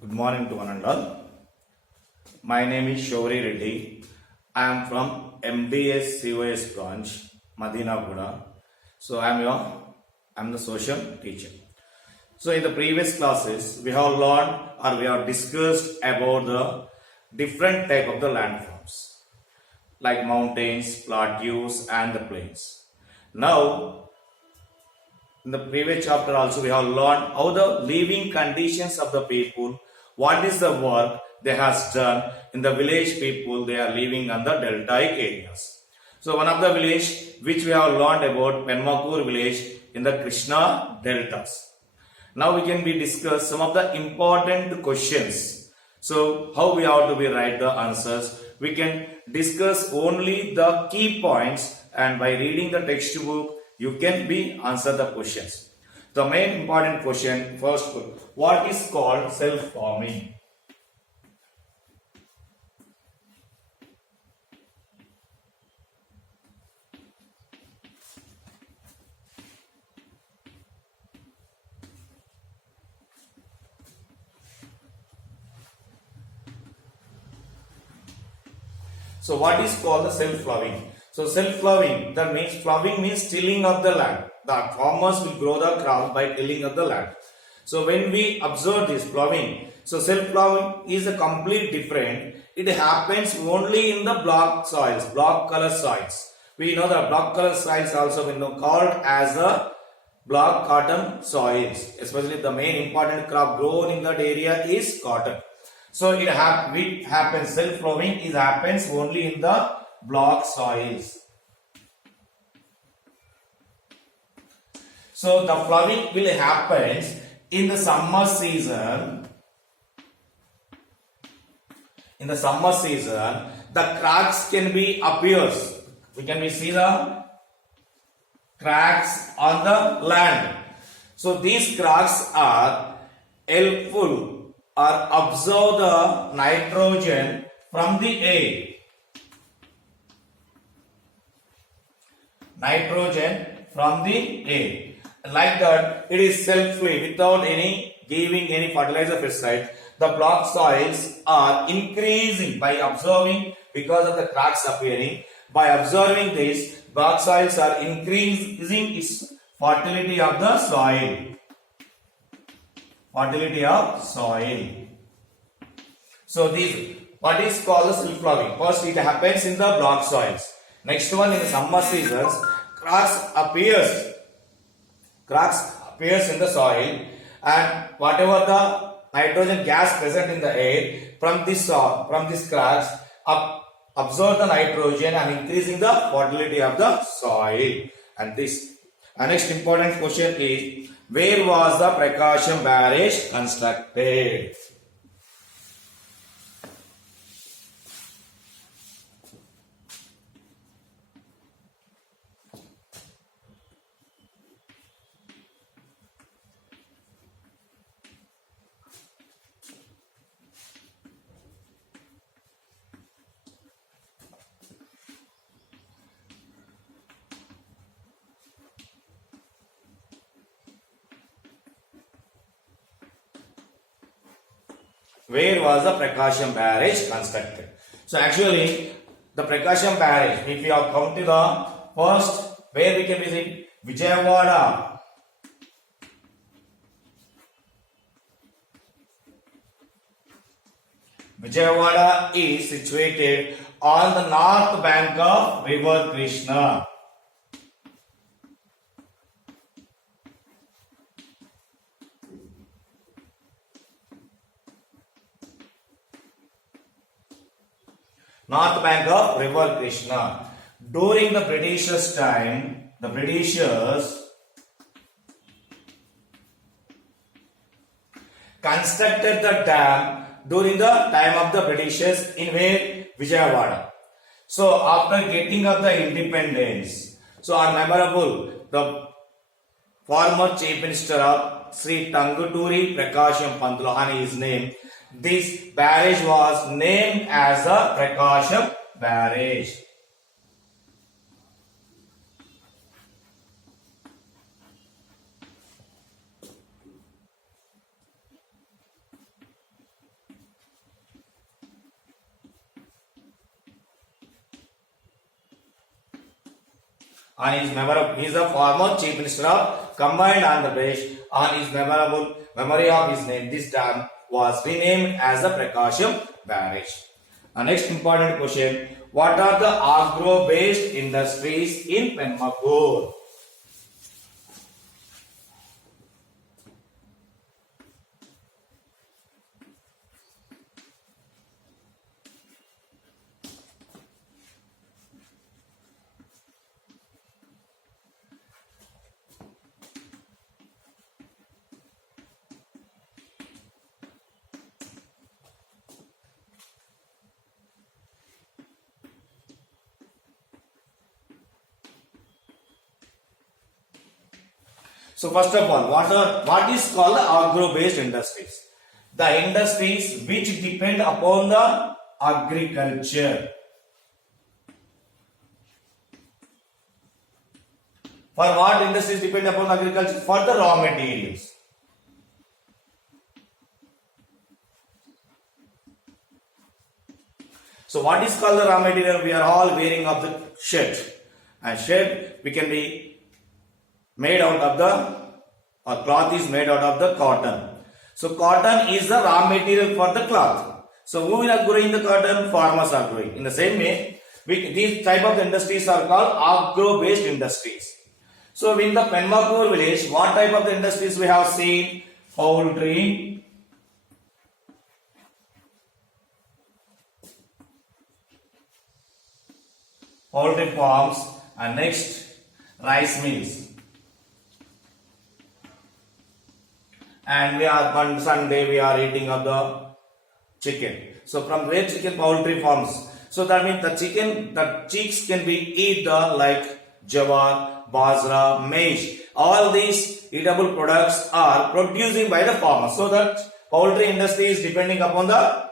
Good morning to one and all. My name is Shauri Reddy. I am from MDS COS branch, Madinaguda. So I'm the social teacher. So in the previous classes, we have learned or we have discussed about the different type of the landforms like mountains, plateaus and the plains. Now in the previous chapter also we have learned how the living conditions of the people, what is the work they has done in the village people they are living on the deltaic areas. So one of the village which we have learned about Penmakur village in the Krishna deltas. Now we can be discuss some of the important questions. So how we have to be write the answers. We can discuss only the key points and by reading the textbook you can be answer the questions. The main important question first, what is called self-forming? So what is called the self-ploughing? So self-ploughing, that means ploughing means tilling of the land. The farmers will grow the crop by tilling of the land. So when we observe this ploughing, so self-ploughing is a complete different. It happens only in the block soils, block color soils. We know that block color soils also we know called as the block cotton soils. Especially the main important crop grown in that area is cotton. So it happens, self-ploughing happens only in the block soils. So the ploughing will happen in the summer season. In the summer season, the cracks can be appears. We can see the cracks on the land. So these cracks are helpful or absorb the nitrogen from the air. Nitrogen from the air. Like that, it is self-free without any giving any fertilizer pesticide. The block soils are increasing by absorbing because of the cracks appearing. By observing this, block soils are increasing its fertility of the soil. Fertility of soil. So this what is called the self-ploughing. First it happens in the block soils. Next one, in the summer seasons, cracks appears in the soil, and whatever the nitrogen gas present in the air from this cracks absorb the nitrogen and increasing the fertility of the soil. And this next important question is, where was the Prakasham barrage constructed? Where was the Prakasham barrage constructed? So actually, the Prakasham barrage, if you have come to the first, where we can visit Vijayawada. Vijayawada is situated on the north bank of river Krishna. North bank of river Krishna. During the Britishers' time, the Britishers constructed the dam during the time of the Britishers in where? Vijayawada. So after getting of the independence, so are memorable the former chief minister of Sri Tanguturi Prakasham Pantulahani is name. This barrage was named as the Prakasham barrage. on his memorable, he is a former chief minister of combined Andhra Pradesh. On his memorable memory of his name, this dam was renamed as the Prakasham Barrage. Next important question: what are the agro-based industries in Penmakuru? So first of all, what is called the agro-based industries? The industries which depend upon the agriculture. For what industries depend upon agriculture? For the raw materials. So what is called the raw material? We are all wearing of the shirt. And shirt we can be made out of the, or cloth is made out of the cotton. So cotton is the raw material for the cloth. So who are growing the cotton? Farmers are growing. In the same way, these type of industries are called agro-based industries. So in the Penmakuru village, what type of the industries we have seen? Poultry, poultry farms, and next rice mills. And on Sunday we are eating of the chicken. So from where chicken? Poultry farms. So that means the chicks can be eaten like jawar, bajra, maize. All these eatable products are producing by the farmers. So that poultry industry is depending upon the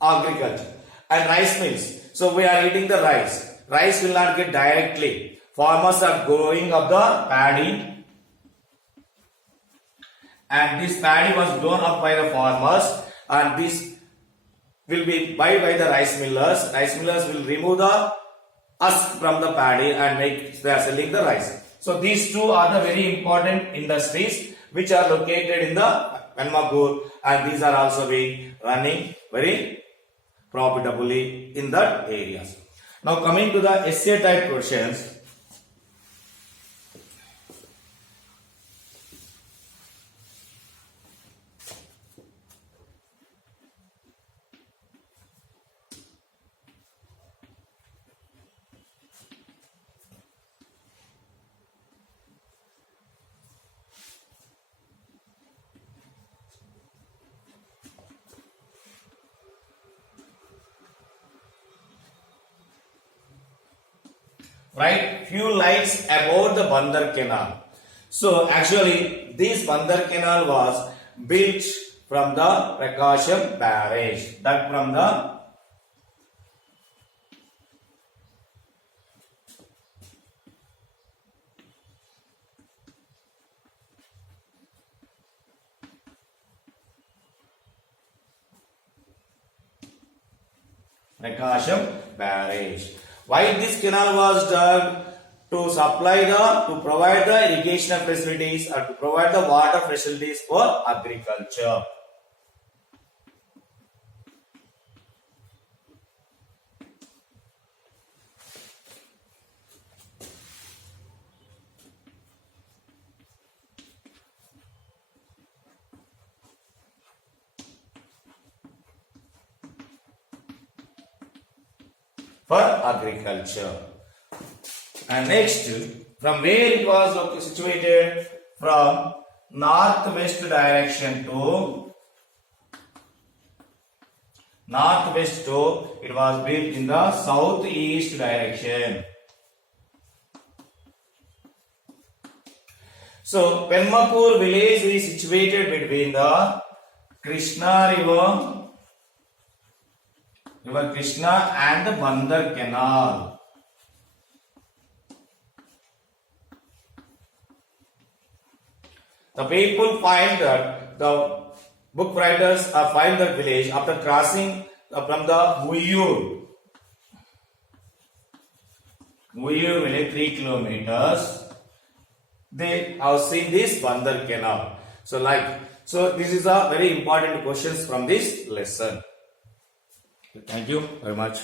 agriculture. And rice mills. So we are eating the rice. Rice will not get directly. Farmers are growing of the paddy. And this paddy was grown up by the farmers, and this will be buy by the rice millers. Rice millers will remove the husk from the paddy and they are selling the rice. So these two are the very important industries which are located in the Penmakuru, and these are also being running very profitably in that areas. Now coming to the essay type questions. Write few lines about the Bandar Canal. So actually this Bandar Canal was built from the Prakasham Barrage. That from the Prakasham Barrage. Why this canal was done? To provide the irrigation facilities or to provide the water facilities for agriculture. For agriculture. And next, from where it was situated? From northwest direction to it was built in the southeast direction. So Penmakuru village is situated between the Krishna river Krishna and the Bandar Canal. The people find that the book writers find the village after crossing from the Huyur Uyur 3 kilometers. They have seen this Bandar canal. So this is a very important questions from this lesson. Thank you very much.